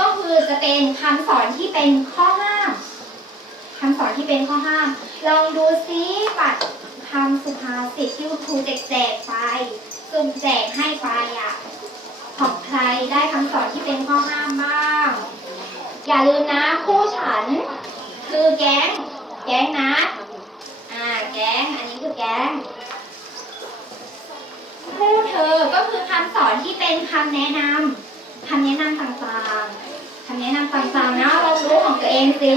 ก็คือจะเป็นคำสอนที่เป็นข้อห้ามคำสอนที่เป็นข้อห้าม ลองดูซิบัตรคำสุภาษิตที่ครูแจกไปสุ่มแจกให้ไปอะของใครได้คำสอนที่เป็นข้อห้ามบ้าง อย่าลืมนะคู่ฉัน คือแก๊ง แก๊งนะอ่าแก๊ง อันนี้คือแก๊งคู่เธอก็คือคำสอนที่เป็นคำแนะนำ เองสิ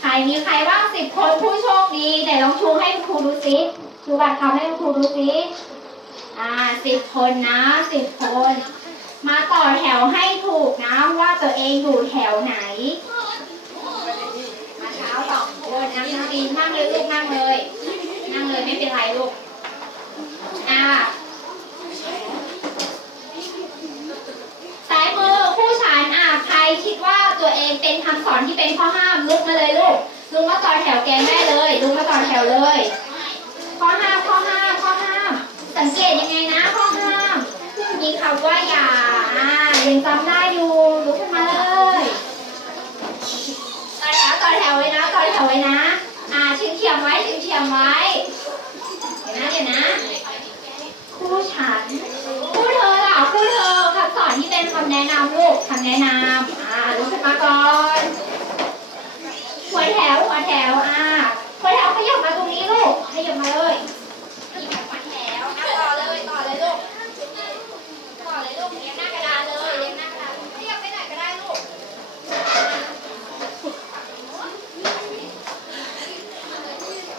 ใครมีใครบ้างสิบคนผู้โชคดีแต่ลองชูให้ครูดูสิชูบัตรคำให้ครูดูสิอ่าสิบคนนะสิบคน มาต่อแถวให้ถูกนะว่าตัวเองอยู่แถวไหน มาเช้าสองคนนั่งดีนั่งเลยลูกนั่งเลย นั่งเลยไม่เป็นไรลูกอ่า ซ้ายมือคู่ฉันอะใครคิดว่าตัวเองเป็นคำสอนที่เป็นข้อห้ามลุกมาเลยลูกลุกมาต่อแถวแกงได้เลยลุกมาต่อแถวเลย ข้อห้ามข้อห้ามข้อห้าม สังเกตยังไงนะ ข้อห้ามมีคำว่าอย่าอ่ายังจำได้อยู่ลุกขึ้นมาเลยต่อแถวต่อแถวไว้นะต่อแถวไว้นะ อ่าชิงเฉียมไว้ชิงเฉียมไว้เดี๋ยวนะเดี๋ยวนะ คู่ฉัน คู่เธอล่ะคู่เธอคำสอนที่เป็นคำแนะนำลูกคำแนะนำอ่าลุกขึ้นมาก่อนหัวแถวหัวแถวอ่าหัวแถวขยับมาตรงนี้ลูกขยับมาเลยขยับหัวแถวอะต่อเลยต่อเลยลูกต่อเลยลูกเรียงหน้ากระดานเลยเรียงหน้ากระดานขยับไปไหนก็ได้ลูก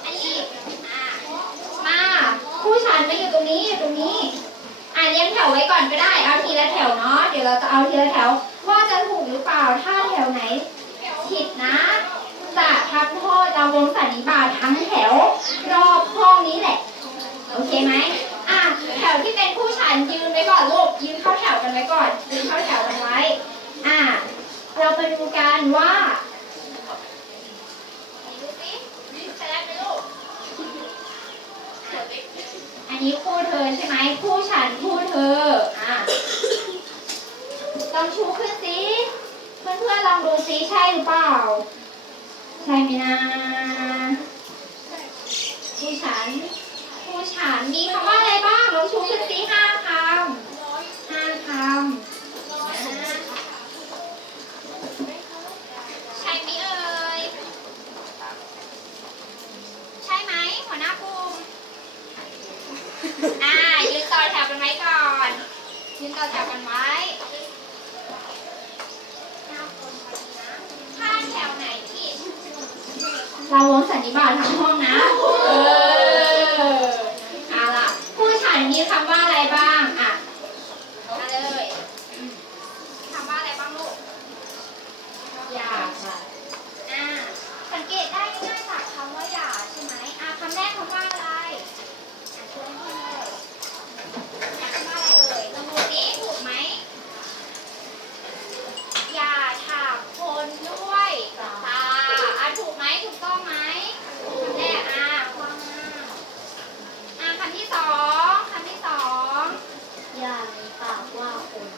อันนี้อ่ามาผู้ชันไม่อยู่ตรงนี้อยู่ตรงนี้อ่านเรียงแถวไว้ก่อนก็ได้เอาทีละแถวเนาะเดี๋ยวเราจะเอาทีละแถว ว่าจะถูกหรือเปล่าถ้าแถวไหนผิดนะ จะทำโทษเราวงสันนิ บาทั้งแถว รอบห้องนี้แหละ โอเคไหมอะแถวที่เป็นผู้ชันยืนไว้ก่อนลูกยืนเข้าแถวกันไว้ก่อนยืนเข้าแถวกันไว้ อะเราไปดูกันว่าดูสิใช่ได้ไหมลูกอันนี้คู่เธอใช่ไหมคู่ฉันคู่เธออะลองชูขึ้นสิเพื่อนๆลองดูสิใช่หรือเปล่า ใช่ไหมนะคู่ฉันคู่ฉันมีคำว่าอะไรบ้างลองชูขึ้นสิห้าคำห้าคำอะใช่ไหมเอ่ยใช่ไหมหัวหน้ากลุ่มอ่ายืนต่อแถวกันไว้ก่อนยืนต่อแถวกันไว้ เราวงสันนิบาตทั้งห้องนะ เออเอาล่ะ ผู้ฉันมีคำว่าอะไรบ้าง อะมาเลยอืมคำว่าอะไรบ้างลูก อย่าค่ะ อ่า สังเกตได้ง่ายๆจากคำว่าอย่าใช่ไหมอ่าคำแรกคำว่าอะไร อะช่วยให้เลยคำว่าอะไรเอ่ยลองดูสิถูกไหม อย่าถากคนด้วยตาอะ ถูกไหมถูกต้องไหมคำแรกอะความงามอะคำที่สองคำที่สองอย่ามีปากว่าคน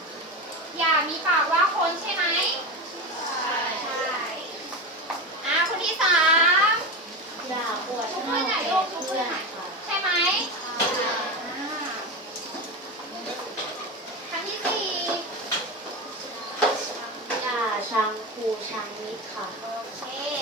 อย่ามีปากว่าคนใช่ไหมใช่อะคนที่สามอย่าปวดทุกหเพื่อน้านไหนแก่ลูกทุกเพื่เพื่ออนนไหนค่ะใช่ไหม